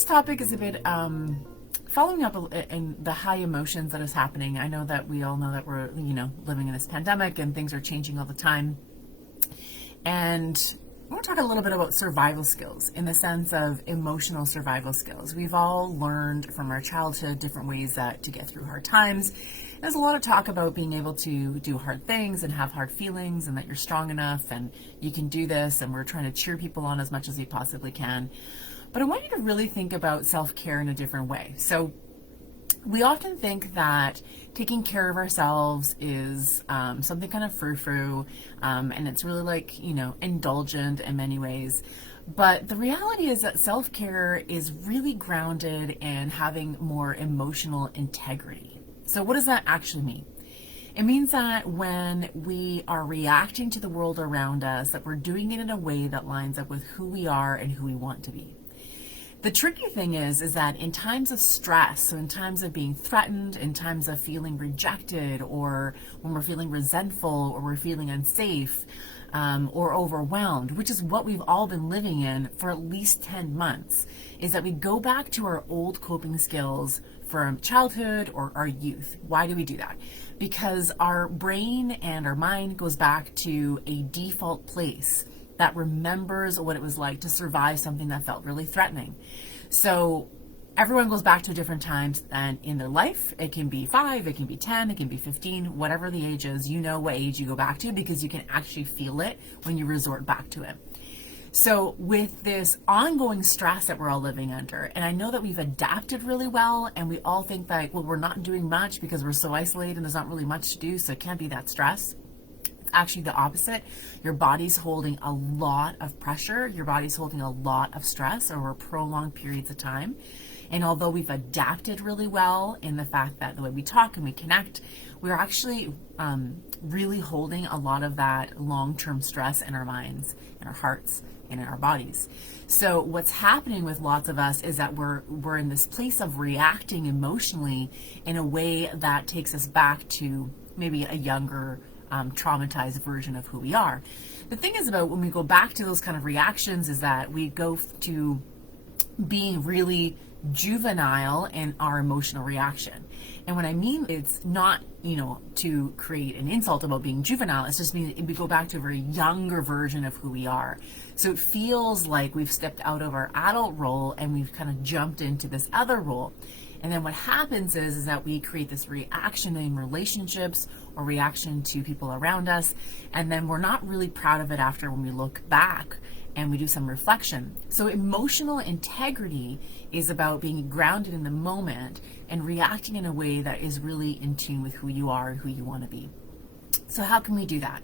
Today's topic is a bit following up in the high emotions that is happening. I know that we all know that we're, living in this pandemic and things are changing all the time. And I want to talk a little bit about survival skills in the sense of emotional survival skills. We've all learned from our childhood different ways to get through hard times. There's a lot of talk about being able to do hard things and have hard feelings and that you're strong enough and you can do this, and we're trying to cheer people on as much as we possibly can. But I want you to really think about self-care in a different way. So we often think that taking care of ourselves is something kind of frou-frou, and it's really like, indulgent in many ways. But the reality is that self-care is really grounded in having more emotional integrity. So what does that actually mean? It means that when we are reacting to the world around us, that we're doing it in a way that lines up with who we are and who we want to be. The tricky thing is that in times of stress, so in times of being threatened, in times of feeling rejected, or when we're feeling resentful, or we're feeling unsafe, or overwhelmed, which is what we've all been living in for at least 10 months, is that we go back to our old coping skills from childhood or our youth. Why do we do that? Because our brain and our mind goes back to a default place that remembers what it was like to survive something that felt really threatening. So everyone goes back to different times and in their life. It can be 5, it can be 10, it can be 15, whatever the age is. You know what age you go back to because you can actually feel it when you resort back to it. So with this ongoing stress that we're all living under, and I know that we've adapted really well, and we all think that, well, we're not doing much because we're so isolated and there's not really much to do, so it can't be that stress. Actually the opposite. Your body's holding a lot of pressure. Your body's holding a lot of stress over prolonged periods of time. And although we've adapted really well in the fact that the way we talk and we connect, we're actually really holding a lot of that long-term stress in our minds, in our hearts, and in our bodies. So what's happening with lots of us is that we're in this place of reacting emotionally in a way that takes us back to maybe a younger traumatized version of who we are. The thing is about when we go back to those kind of reactions is that we go to being really juvenile in our emotional reaction. And what I mean, it's not, to create an insult about being juvenile. It's just means we go back to a very younger version of who we are. So it feels like we've stepped out of our adult role and we've kind of jumped into this other role. And then what happens is that we create this reaction in relationships or reaction to people around us. And then we're not really proud of it after when we look back and we do some reflection. So emotional integrity is about being grounded in the moment and reacting in a way that is really in tune with who you are and who you want to be. So how can we do that?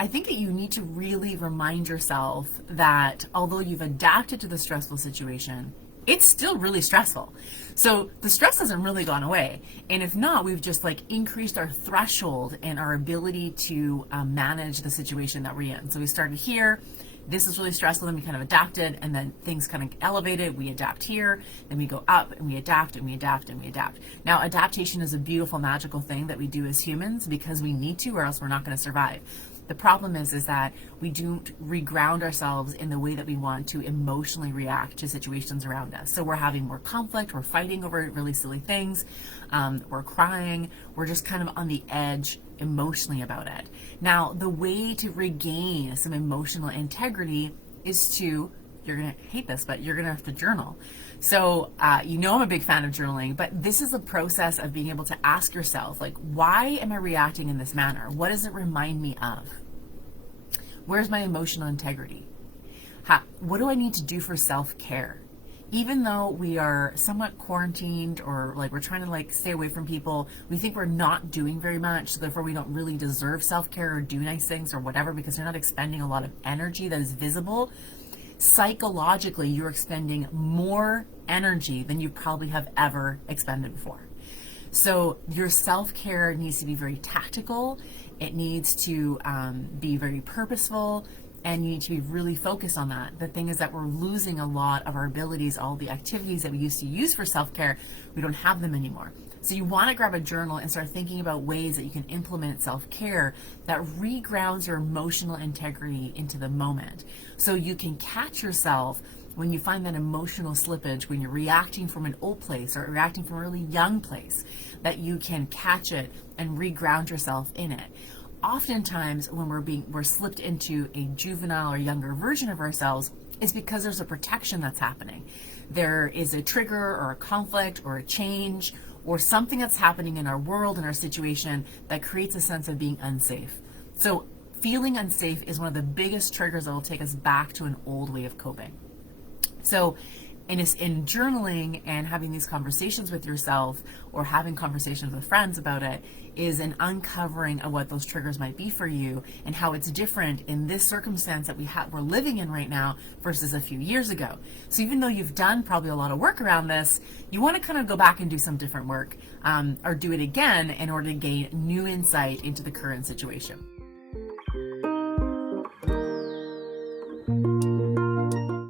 I think that you need to really remind yourself that although you've adapted to the stressful situation, it's still really stressful. So the stress hasn't really gone away. And if not, we've just increased our threshold and our ability to manage the situation that we're in. So we started here. This is really stressful, then we kind of adapted, and then things kind of elevated. We adapt here, then we go up, and we adapt, and we adapt, and we adapt. Now, adaptation is a beautiful, magical thing that we do as humans because we need to, or else we're not going to survive. The problem is that we don't reground ourselves in the way that we want to emotionally react to situations around us. So we're having more conflict, we're fighting over really silly things, we're crying, we're just kind of on the edge emotionally about it. Now, the way to regain some emotional integrity is to, you're going to hate this, but you're going to have to journal. So, I'm a big fan of journaling, but this is a process of being able to ask yourself, why am I reacting in this manner? What does it remind me of? Where's my emotional integrity? What do I need to do for self-care? Even though we are somewhat quarantined or we're trying to stay away from people, we think we're not doing very much, so therefore we don't really deserve self-care or do nice things or whatever because you're not expending a lot of energy that is visible. Psychologically, you're expending more energy than you probably have ever expended before. So your self-care needs to be very tactical. It needs to be very purposeful, and you need to be really focused on that. The thing is that we're losing a lot of our abilities, all the activities that we used to use for self-care, we don't have them anymore. So you want to grab a journal and start thinking about ways that you can implement self-care that regrounds your emotional integrity into the moment. So you can catch yourself when you find that emotional slippage, when you're reacting from an old place or reacting from a really young place, that you can catch it and reground yourself in it. Oftentimes when we're slipped into a juvenile or younger version of ourselves, is because there's a protection that's happening. There is a trigger or a conflict or a change or something that's happening in our world, in our situation, that creates a sense of being unsafe. So feeling unsafe is one of the biggest triggers that will take us back to an old way of coping. So in journaling and having these conversations with yourself or having conversations with friends about it is an uncovering of what those triggers might be for you and how it's different in this circumstance that we're living in right now versus a few years ago. So even though you've done probably a lot of work around this, you want to kind of go back and do some different work or do it again in order to gain new insight into the current situation.